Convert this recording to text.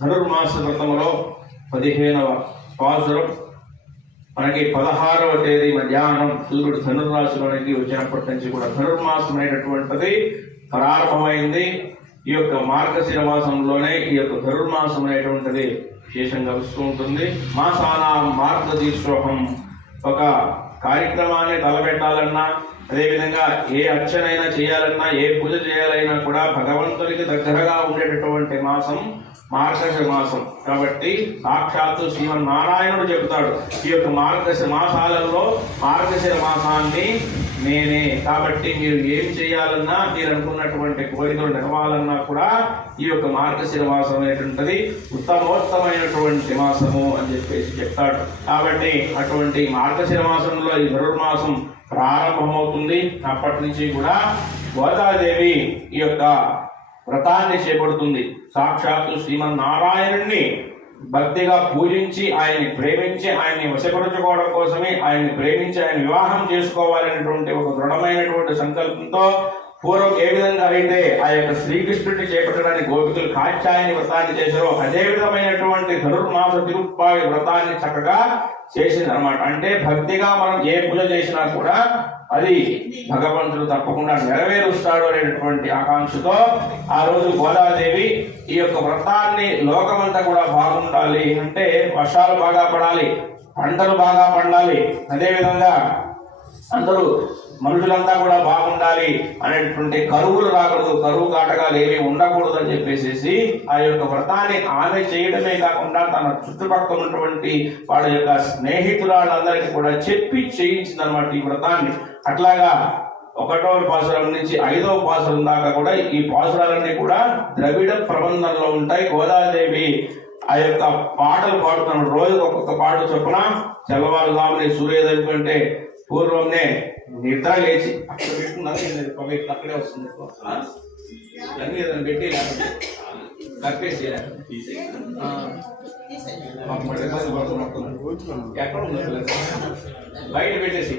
ధనుర్మాస వ్రతములో 15వ పాసురం మనకి 16వ తేదీ మధ్యాహ్నం సూర్యుడు ధనుర్రాశిలోనికి వచ్చినప్పటి నుంచి కూడా ధనుర్మాసం అనేటటువంటిది ప్రారంభమైంది. ఈ యొక్క మార్గశిర మాసంలోనే ఈ యొక్క ధనుర్మాసం అనేటువంటిది విశేషంగా వస్తూ ఉంటుంది. మాసాన మార్గశీర్షోహం ఒక కార్యక్రమాన్ని తలపెట్టాలన్నా, అదేవిధంగా ఏ అర్చనైనా చేయాలన్నా, ఏ పూజ చేయాలైనా కూడా భగవంతునికి దగ్గరగా ఉండేటటువంటి మాసం మార్గశిర మాసం. కాబట్టి సాక్షాత్తు శ్రీమన్నారాయణుడు చెబుతాడు, ఈ యొక్క మార్గశిర మాసాలలో మార్గశిర మాసాన్ని నేనే. కాబట్టి మీరు ఏం చేయాలన్నా, మీరు అనుకున్నటువంటి కోరికలు నెరవాలన్నా కూడా ఈ యొక్క మార్గశిర మాసం అనేటువంటిది ఉత్తమోత్తమైనటువంటి మాసము అని చెప్పేసి చెప్తాడు. కాబట్టి అటువంటి మార్గశిర మాసంలో ఈ ధనుర్మాసం ప్రారంభమవుతుంది. అప్పటి నుంచి కూడా గోదాదేవి ఈ యొక్క వ్రతాన్ని చేపడుతుంది. సాక్షాత్తు శ్రీమన్నారాయణుణ్ణి భక్తిగా పూజించి, ఆయన్ని ప్రేమించి, ఆయన్ని వశపరుచుకోవడం కోసమే, ఆయన్ని ప్రేమించి ఆయన వివాహం చేసుకోవాలనేటువంటి ఒక దృఢమైనటువంటి సంకల్పంతో పూర్వం ఏ విధంగా అయితే ఆ యొక్క శ్రీకృష్ణుడిని చేపట్టడానికి గోపికలు కాత్యాయని వ్రతాన్ని చేశారో, అదే విధమైనటువంటి ధనుర్మాస తిరుప్పావి వ్రతాన్ని చక్కగా చేసింది అనమాట. అంటే భక్తిగా మనం ఏ పూజ చేసినా కూడా అది భగవంతుడు తప్పకుండా నెరవేరుస్తాడు అనేటువంటి ఆకాంక్షతో ఆ రోజు గోదాదేవి ఈ యొక్క వ్రతాన్ని లోకమంతా కూడా బాగుండాలి అంటే, వర్షాలు బాగా పడాలి, పంటలు బాగా పండాలి, అదేవిధంగా అందరూ మనుషులంతా కూడా బాగుండాలి అనేటువంటి కరువులు రాకూడదు, కరువు కాటకాలు ఏమీ ఉండకూడదు అని చెప్పేసి ఆ యొక్క వ్రతాన్ని ఆమె చేయడమే కాకుండా తన చుట్టుపక్కల ఉన్నటువంటి వాళ్ళ యొక్క స్నేహితులందరికీ కూడా చెప్పి చేయించిందనమాట ఈ వ్రతాన్ని. అట్లాగా 1వ పాసురం నుంచి 5వ పాసురం దాకా కూడా ఈ పాసురాలన్నీ కూడా ద్రవిడ ప్రబంధంలో ఉంటాయి. గోదాదేవి ఆ యొక్క పాటలు పాడుతున్న రోజు ఒక్కొక్క పాట చొప్పున తెల్లవారుజామునే సూర్యోదయం కంటే పూర్వంనే నిద్ర లేచి అక్కడ పెట్టుకున్నాను, అక్కడే వస్తుంది అన్ని ఏదైనా పెట్టి కప్పేసి ఎక్కడ ఉంది బయట పెట్టేసి